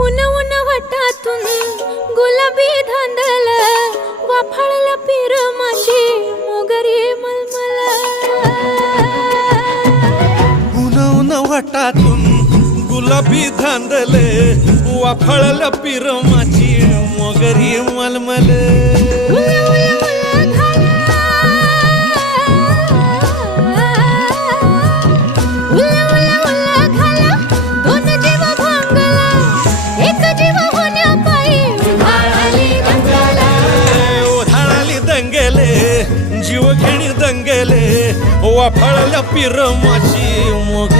उन उन वटातून गुलाबी धांदल वाफाळला पीर माझी मोगरी मलमल उन उन वटातून गुलाबी धांदले वाफळला पीर माझी मोगरी मलमल जीव घेणी दंगेले वाफळल्या पीर माझी मोगरी